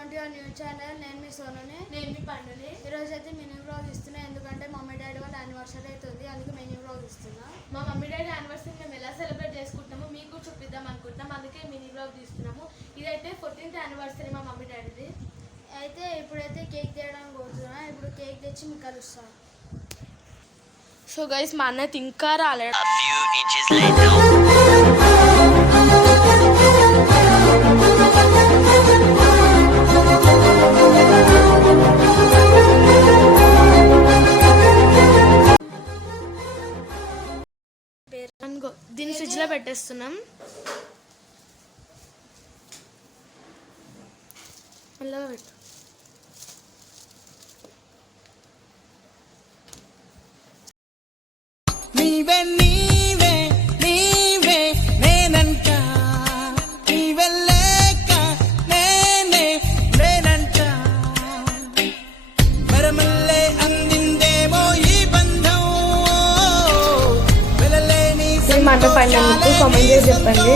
Welcome to your new channel. నేను మీ సోనుని. నేను మీ పండుని. ఈరోజు అయితే మినీ వ్లాగ్ ఇస్తున్నా, ఎందుకంటే మమ్మీ డాడీ వాళ్ళ యానివర్సరీ అవుతుంది, అందుకే మినీ వ్లాగ్ ఇస్తున్నా. మా మమ్మీ డాడీ యానివర్సరీ మేము ఎలా సెలబ్రేట్ చేసుకుంటున్నాము మీకు చూపిద్దాం అనుకుంటున్నాం, అందుకే మినీ వ్లాగ్ తీస్తున్నాము. ఇదైతే 14th యానివర్సరీ మా మమ్మీ డాడీది. అయితే ఇప్పుడైతే కేక్ తీయడానికి పోతున్నా. ఇప్పుడు కేక్ తెచ్చి మీకు కలుస్తాను. సో గైస్, మా అన్నయ్య ఇంకా రాలేదు. దీన్ని ఫ్రిడ్జ్ లో పెట్టేస్తున్నాం. మెల్లగా పెట్టు. నీవే నీవే నీవే నేనంట, నీవే లేక నేనే నేనంట, మరమల్లే అందిందేమో ఈ బంధం, మాట పైన కామెంట్ చేసి చెప్పండి.